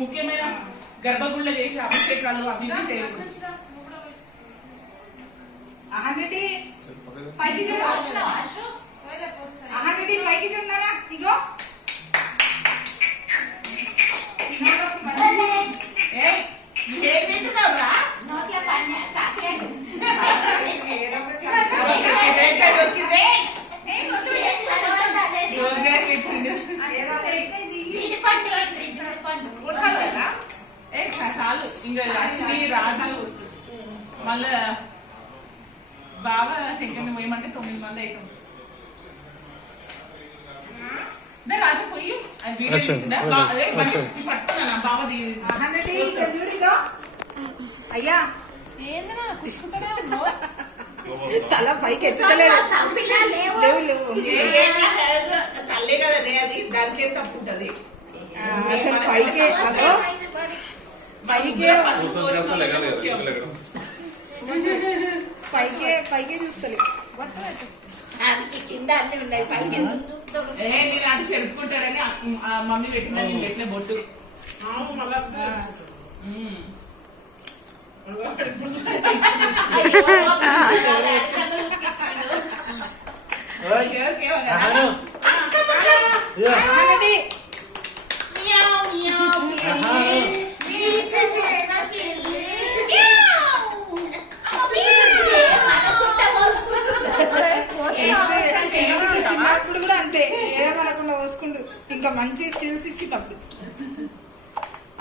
ముఖ్యమైన గర్భగుళ్ళ చేసే అభిషేకాలు అవి చేయకూడదు. పైకి చూడాలా ఇగో చాలు ఇంకా లక్ష్మి రాజు మళ్ళా బాగా శంకర్ని పోయమంటే 9 మంది అవుతుంది. రాజు పోయి పట్టుకున్నా బాగా అయ్యా తల పైకి ఎత్తలేదు. తల్లే కదండి అది, దానికి ఏం తప్పు ఉంటది. అసలు పైకే పైకే చూస్తలే కింద అన్ని ఉన్నాయి. పైకి నేను అటు చెరుపుకుంటాడని మమ్మీ పెట్టిందని నేను పెట్టిన బొట్టు. చిన్నప్పుడు కూడా అంతే ఏమనకుండా పోసుకుంటూ ఇంకా మంచి స్టిల్స్ ఇచ్చినప్పుడు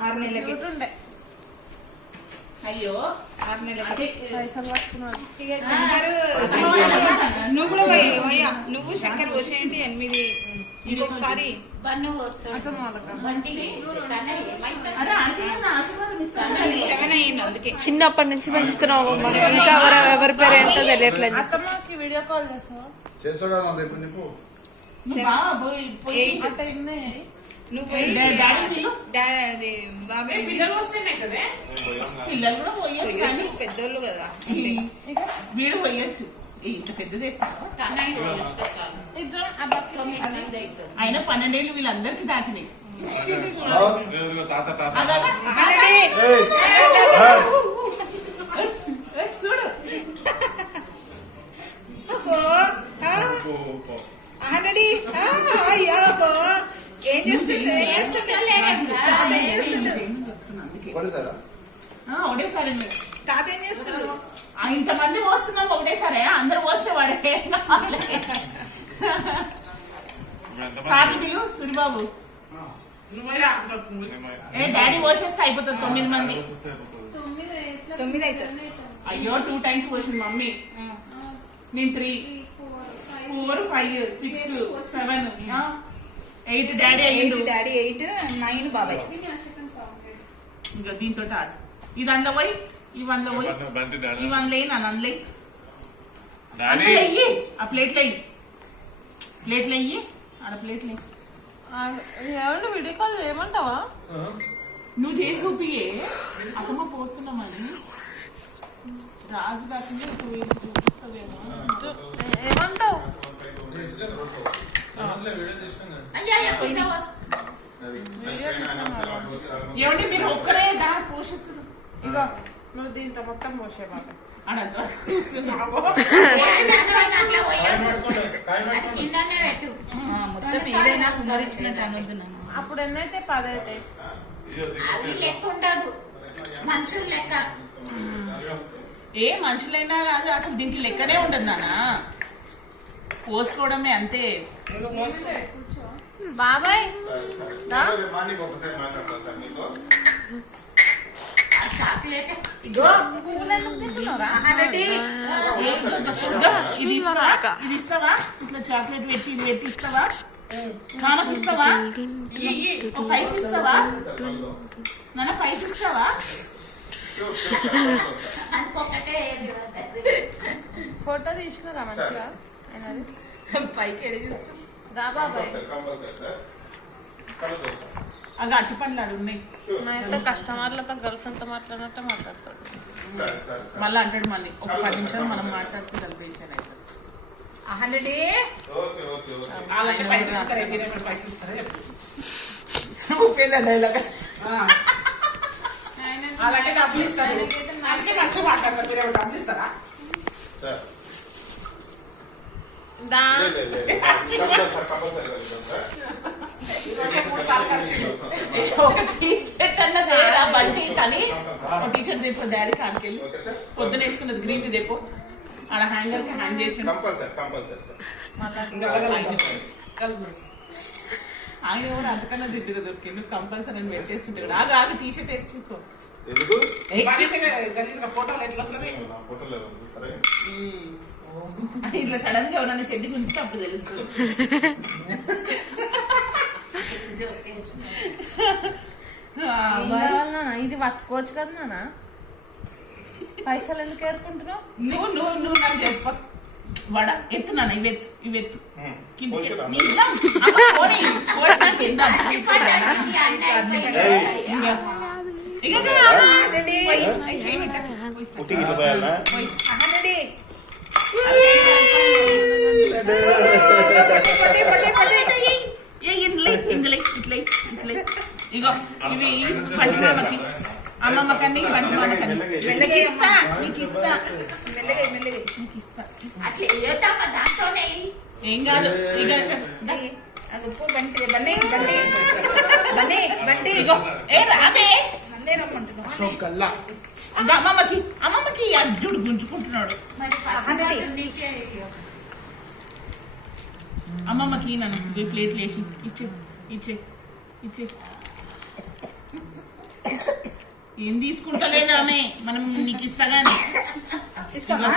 6 నెలలకి అయ్యో 6 నెలలకి నువ్వు కూడా పోయా నువ్వు శంకర్ పోసేయండి 8 ఇంకొకసారి 7 అయ్యింది. అందుకే చిన్నప్పటి నుంచి పెంచుతున్నావు ఇంకా ఎవరి పేరు ఏంటో తెలియట్లేదు. అత్తమ్మకి వీడియో కాల్ చేస్తావా? పెద్దోళ్ళు కదా వీడు పోయొచ్చు. ఇంత పెద్దది వేస్తాను ఆయన 12 ఏళ్ళు వీళ్ళందరికీ దాటినాయి. చూడు ఏం చేస్తుంది ఒకటేసారి తాత ఏం చేస్తున్నాడు? ఇంతమంది పోస్తున్నాం ఒకటేసారి, అందరు పోస్తే వాడే సార్లు పిలు సూరిబాబు. ఏ డాడీ పోసేస్తే అయిపోతుంది 9 మంది. 9 అవుతారు. అయ్యో 2 టైమ్స్ పోసింది మమ్మీ. నేను 3 4 5 6 7 8 డాడీ అయ్యిండు. 8 9 బాబాయ్. ఇంకా దీంతో ఆడు. ఇది అందులో పోయి ఇవన్లో పోయి ఇవన్లో నన్ను అందులో అయ్యి ఆ ప్లేట్లు అయ్యి ఆడ ప్లేట్లు ఏమంటే వీడియో కాల్ ఏమంటావా? నువ్వు చేసి చూపియే అతమ్మ పోస్తున్నామని రాజు కాకుండా చూపిస్తావేమో ఏమంటావు? ఏమంటే మీరు ఒక్కరే దా పోషిస్తున్నారు. ఇగో నువ్వు దీంతో మొత్తం పోసే మాట మొత్తం ఏదైనా కుమరించినట్టు అనొద్దు. అప్పుడు ఎన్నైతే 10 అయితే అవి లెక్క ఉండదు, మనుషులు లెక్క. ఏ మనుషులైనా రాదు, అసలు దీనికి లెక్కనే ఉండదు నాన్న. పోసుకోవడమే అంతే. బాబాయ్ ఇది ఇస్తావా? ఇట్లా చాక్లెట్ పెట్టి ఇది పెట్టి ఇస్తావా? మామకి ఇస్తావా? 5 ఇస్తావా నాన్న? 5 ఇస్తావా? ఫోటో తీసుకురా మంచిగా పైకి ఎడ చూస్తూ రా బాబాయ్. అవి అట్టి పండ్లు ఉన్నాయి. నా యొక్క కస్టమర్లతో గర్ల్ ఫ్రెండ్ తో మాట్లాడినట్టే మాట్లాడతాడు. మళ్ళీ అంటాడు మళ్ళీ ఒక 10 నిమిషాలు మనం మాట్లాడితే కలిపేసాను అయితే. అలాగే పైసలు ఇస్తారా? ఉపేంద్ర డైలాగ్ అలాగే డబ్బులు ఇస్తారు అంటే మంచిగా మాట్లాడతారు మీరు ఎవరు డబ్బులు ఇస్తారా సార్ దా కంపల్సరీ సార్ ఒక టీ-షర్ట్ అన్నది ఏరా బండి కానీ ఒక టీ-షర్ట్ తెప్పో డాడీ కాడికెళ్ళి పొద్దున వేసుకున్నది గ్రీన్ తెప్పో ఆడ హ్యాంగర్ కి హ్యాంగ్ చేసి కంపల్సరీ సార్ ఆయన ఎవరు అంతకన్నా దిడ్డుగా దొరికిండు కంపల్సరీ అని పెట్టేస్తుంటాడు ఆగి టీ-షర్ట్ వేసుకో ఎందుకు ఫోటోలు ఎట్లా వస్తుంది నా ఫోటోలో ఉంది. సరే ఇట్లా సడన్ గా ఎవరన్నా చెడ్డి గురించి అప్పుడు తెలుస్తుంది ఇది పట్టుకోవచ్చు కదా నాన్న పైసలు ఎందుకు ఏరుకుంటున్నావు నువ్వు నాకు చెప్ప వడ ఎత్తున్నాను ఇవెత్తు కిందికి ఓకేనా? నీ ఇద్దాం. అమ్మ, పోనీ. పోనీ నాకు ఇద్దాం. ఇక పోయి. అయ్యి చేయి పెట్ట. పుట్టికి ఇట్లా పోయాలా పోయి. ఏ ఇందులో ఇట్లా ఇగో ఇవి బండి మామకి అమ్మమ్మ కన్నీ బండి మామ కన్నీ మెల్లగా ఇస్తా నీకు ఇస్తా మెల్లగా మెల్లగా నీకు ఇస్తా అట్లా ఏదమ్మా దాంతోనే ఏం కాదు ఇక అది ఉప్పు బండి బండి బండి బండి బండి ఇగో ఏ రాదే నన్నే రమ్మంటున్నావు ఇక అమ్మమ్మకి అర్జుడు గుంజుకుంటున్నాడు అమ్మమ్మకి నన్ను ఇవి ప్లేట్లు వేసి ఇచ్చే ఏం తీసుకుంటలేదు ఆమె మనం నీకు ఇస్తా గానీ తీసుకోమా